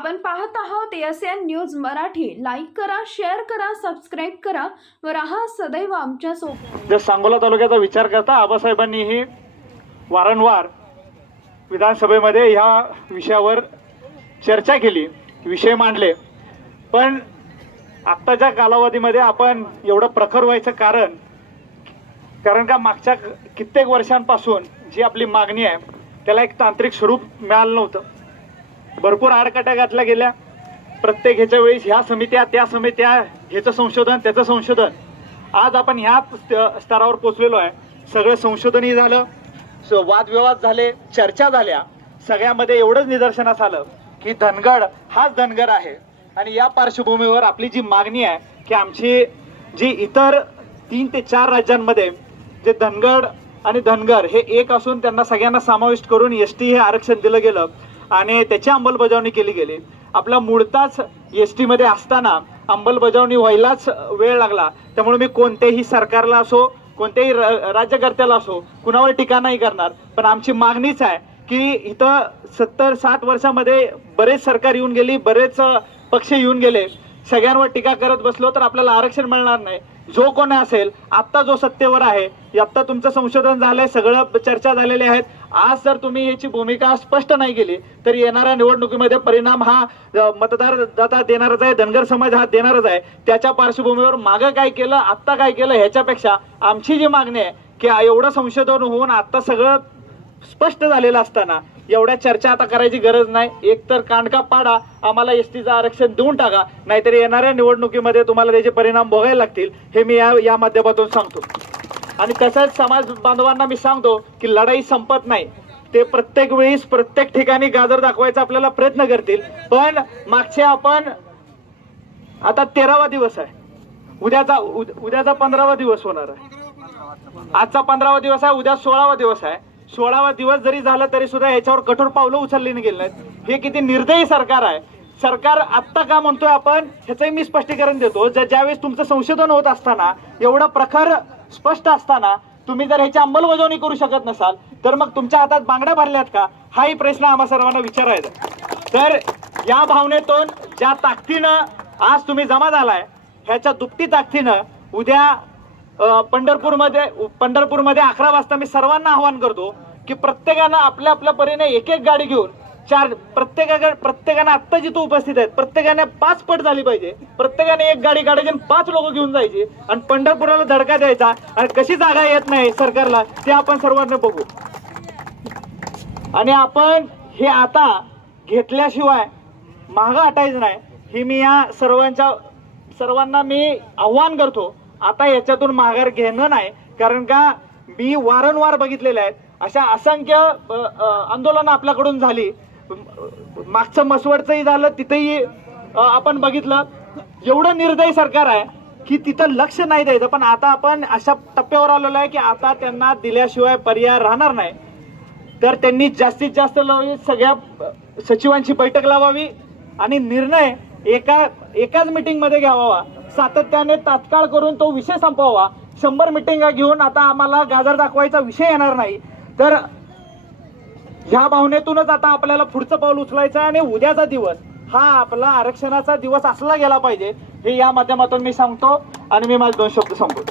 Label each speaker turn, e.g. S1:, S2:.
S1: आपण पाहत आहोत S N news Marathi. Like करा शेअर करा सबस्क्राईब करा व राहा सदैव आमच्यासोबत.
S2: जर सांगोला तालुक्याचा विचार करता आबासाहेबांनीही वारंवार विधानसभेमध्ये ह्या विषयावर चर्चा केली विषय मांडले. पण आत्ताच्या कालावधीमध्ये आपण एवढं प्रखर व्हायचं कारण कारण का मागच्या कित्येक वर्षांपासून जी आपली मागणी आहे त्याला एक तांत्रिक स्वरूप मिळालं नव्हतं. भरपूर आडकाट्या घातल्या गेल्या. प्रत्येक ह्याच्या वेळेस ह्या समित्या त्या समित्या ह्याचं संशोधन त्याचं संशोधन. आज आपण ह्या स्तरावर पोचलेलो आहे. सगळं संशोधनही झालं वादविवाद झाले चर्चा झाल्या. सगळ्यामध्ये एवढंच निदर्शनास आलं की धनगड हाच धनगर आहे. आणि या पार्श्वभूमीवर आपली जी मागणी आहे की आमची जी इतर तीन ते चार राज्यांमध्ये जे धनगड आणि धनगर हे एक असून त्यांना सगळ्यांना समाविष्ट करून एस टी हे आरक्षण दिलं गेलं. आणि त्याची अंमलबजावणी केली गेली. आपला मूळताच एस टीमध्ये असताना अंमलबजावणी व्हायलाच वेळ लागला. त्यामुळे मी कोणत्याही सरकारला असो कोणत्याही र- राज्यकर्त्याला असो कुणावर टीका नाही करणार. पण आमची मागणीच आहे की इथं सत्तर साठ वर्षामध्ये बरेच सरकार येऊन गेली बरेच पक्ष येऊन गेले. सगळ्यांवर टीका करत बसलो तर आपल्याला आरक्षण मिळणार नाही. जो कोण असेल आत्ता जो सत्तेवर आहे आत्ता तुमचं संशोधन झालंय सगळं चर्चा झालेल्या आहेत. आज जर तुम्ही याची भूमिका स्पष्ट नाही केली तर येणाऱ्या निवडणुकीमध्ये परिणाम हा मतदार दाता देणारच आहे धनगर समाज हा देणारच आहे. त्याच्या पार्श्वभूमीवर मागं काय केलं आत्ता काय केलं ह्याच्यापेक्षा आमची जी मागणी आहे की एवढं संशोधन होऊन आत्ता सगळं स्पष्ट झालेलं असताना एवढ्या चर्चा आता करायची गरज नाही. एक तर कांडका पाडा आम्हाला एस टीचं आरक्षण देऊन टाका नाहीतर येणाऱ्या निवडणुकीमध्ये तुम्हाला त्याचे परिणाम बघायला लागतील हे मी या या माध्यमातून सांगतो. आणि तसंच समाज बांधवांना मी सांगतो की लढाई संपत नाही. ते प्रत्येक वेळीस प्रत्येक ठिकाणी गाजर दाखवायचा आपल्याला प्रयत्न करतील. पण मागचे आपण आता तेरावा दिवस आहे. उद्याचा उद- उद्याचा पंधरावा दिवस होणार आहे. आजचा पंधरावा दिवस आहे उद्या सोळावा दिवस आहे. सोळावा दिवस जरी झाला तरी सुद्धा याच्यावर कठोर पावलं उचलली गेली नाहीत. हे किती निर्दयी सरकार आहे. सरकार आत्ता का म्हणतोय आपण ह्याचंही मी स्पष्टीकरण देतो. ज्या ज्यावेळेस तुमचं संशोधन होत असताना एवढं प्रखर स्पष्ट असताना तुम्ही जर ह्याची अंमलबजावणी करू शकत नसाल तर मग तुमच्या हातात बांगड्या भरल्यात का? हाही प्रश्न आम्हा सर्वांना विचारायचा तर या भावनेतून ज्या ताकदीनं आज तुम्ही जमा झालाय ह्याच्या दुपटी ताकदीनं उद्या पंढरपूरमध्ये पंढरपूरमध्ये अकरा वाजता मी सर्वांना आवाहन करतो की प्रत्येकानं आपल्या आपल्या परीने एक एक गाडी घेऊन चार प्रत्येकाकडे प्रत्येकाने आत्ता जिथं उपस्थित आहेत प्रत्येकाने पाच पट झाली पाहिजे. प्रत्येकाने एक गाडी काढायची आणि पाच लोक घेऊन जायची. आणि पंढरपुराला धडका द्यायचा आणि कशी जागा येत नाही सरकारला ते आपण सर्वांना बघू. आणि आपण हे आता घेतल्याशिवाय मागं हटायचं नाही. ही मी या सर्वांच्या सर्वांना मी आव्हान करतो. आता याच्यातून माघार घेणं नाही. कारण का मी वारंवार बघितलेले आहेत अशा असंख्य आंदोलन आंदोलनं आपल्याकडून झाली. मागचं मसवडचंही झालं तिथेही आपण बघितलं. एवढं निर्दयी सरकार आहे की तिथं लक्ष नाही द्यायचं. पण आता आपण अशा टप्प्यावर आलेलो आहे की आता त्यांना दिल्याशिवाय पर्याय राहणार नाही. तर त्यांनी जास्तीत जास्त सगळ्या सचिवांची बैठक लावावी आणि निर्णय एका एकाच मिटिंगमध्ये घ्यावा. सातत्याने तात्काळ करून तो विषय संपवावा. शंभर मिटिंगा घेऊन आता आम्हाला गाजर दाखवायचा विषय येणार नाही. तर ह्या भावनेतूनच आता आपल्याला पुढचं पाऊल उचलायचं आहे आणि उद्याचा दिवस हा आपला आरक्षणाचा दिवस असला गेला पाहिजे हे या माध्यमातून मी सांगतो आणि मी माझे दोन शब्द सांगतो